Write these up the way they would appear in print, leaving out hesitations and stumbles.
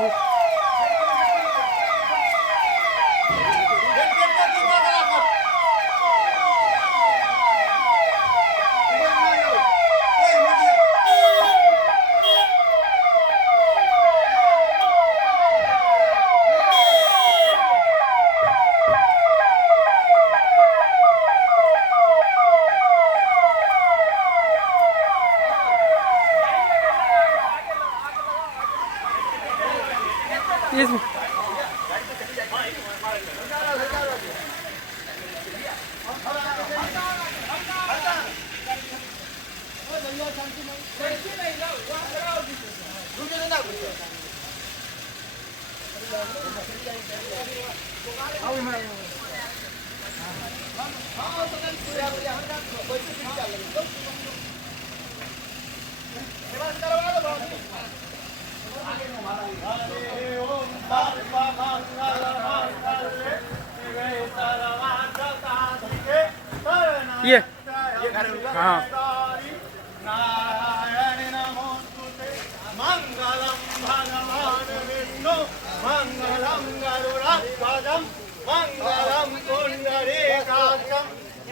इसमें ये हाँ नारायण नमोस्तुते मंगलम भगवान विष्णु मंगलम गरुड़ध्वजम मंगलम पुंडरीकाक्षम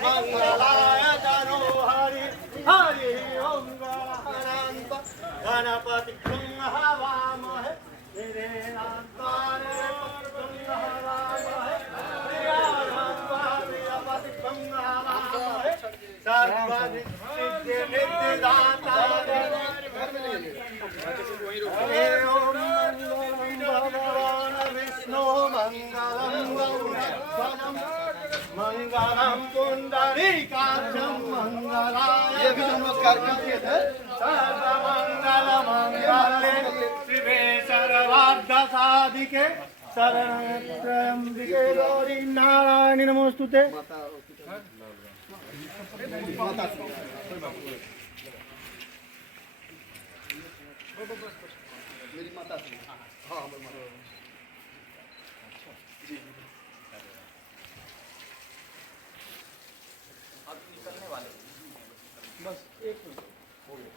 मंगलाय तनोहरि हरि ओम गणानान्त गणपति हवामहे वीरेणान्तारे हवामहे प्रियानान्ता प्रियपति हवामहे सर्वसिद्धिदाता भगवान विष्णु मंगलम गरुड़ध्वजम मंगलम पुंडरीकाक्षम मंगलाय सर्वमंगल मंगले शिवे सर्वार्धसाधिके शरण्ये गौरी नारायणी नमोस्तुते। मेरी माता से हाँ जी अब निकलने वाले बस एक मिनट हो गया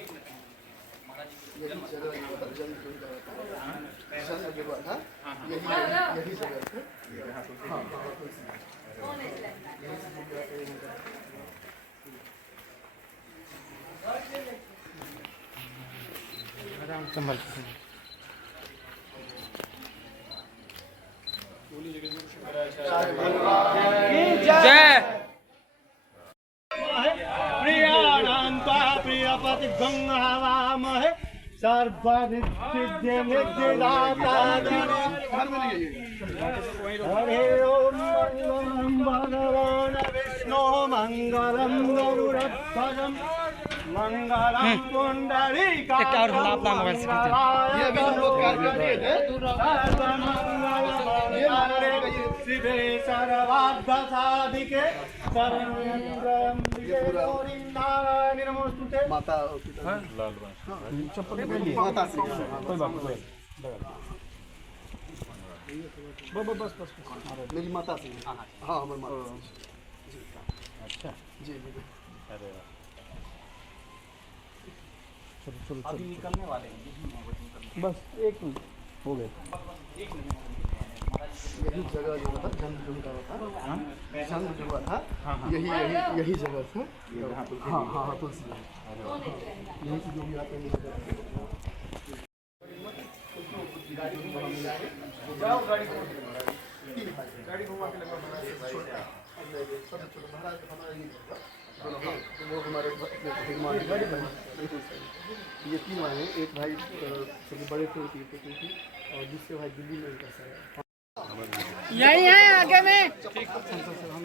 एक मिनट महाराज जी यही जगह यही जगह हाँ संभल जय प्रियाणान्ता प्रियपति गंगावामहे सर्वसिद्धिदाता हरे ओम मंगलम भगवान विष्णु मंगलम गरुड़ध्वजम मंगलम पुंडरीकाक्षम शिवे सर्वार्धसाधिके शरण्ये गौरी नारायणी नमोस्तुते। माता माता कोई बात नहीं बस मेरी माता से हाँ हमारी माता अच्छा जी अरे चलो अभी निकलने वाले हैं बस एक मिनट हो गए यही जगह जो था जन्म जो था जन्म जो था यही यही जगह था हाँ हाँ हाँ तुलसी यही से जो भी आते हैं जाओ गाड़ी घुमा के लगा वो हमारे ये तीन भाई हैं एक भाई सबसे बड़े थे क्योंकि और दूसरे भाई दिल्ली में कर सकते यही है आगे में हम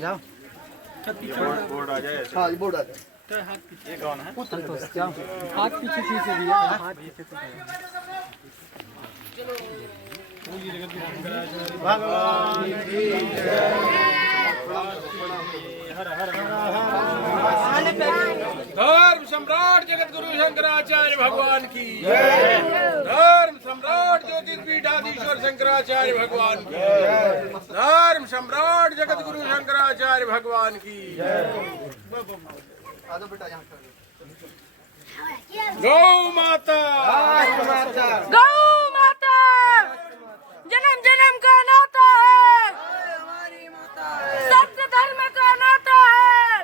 जाओ बोर्ड आ जाए हाँ ये बोर्ड आ जाए ये कौन है हाथ पीछे खींचे दिया हाथ पीछे भगवान की जय धर्म सम्राट जगत गुरु शंकराचार्य भगवान की धर्म सम्राट ज्योतिर्पीठाधीश्वर शंकराचार्य भगवान की धर्म सम्राट जगत गुरु शंकराचार्य भगवान की आजा बेटा यहाँ गौ माता गौ माता जन्म जन्म का नाता है, सत्य धर्म का नाता है।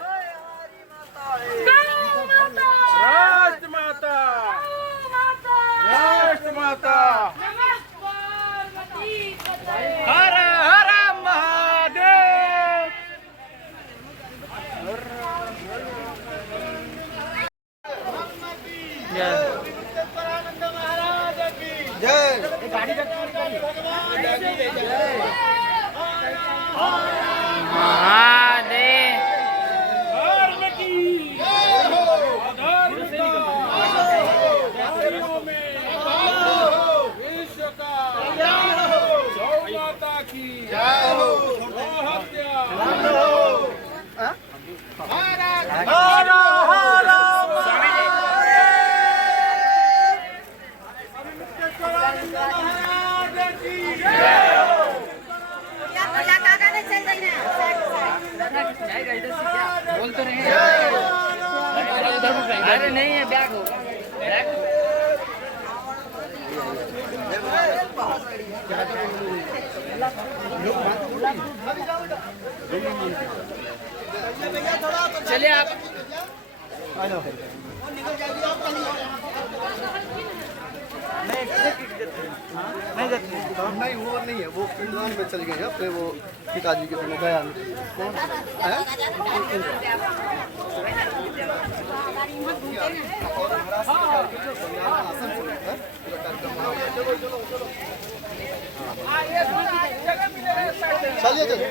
गौ माता, राष्ट्र माता, गौ माता, राष्ट्र माता। नमस्कार मती पतये। हर हर महादेव। महादेव धर्म की अधर्म में विश्व का गौ माता की हत्या। बोल तो रहे हैं। अरे नहीं है, बैग होगा। चलिए आप नहीं वो नहीं है, वो इंदौर में चल गए हैं, फिर वो पिताजी के समय गया कौन चलिए चलिए।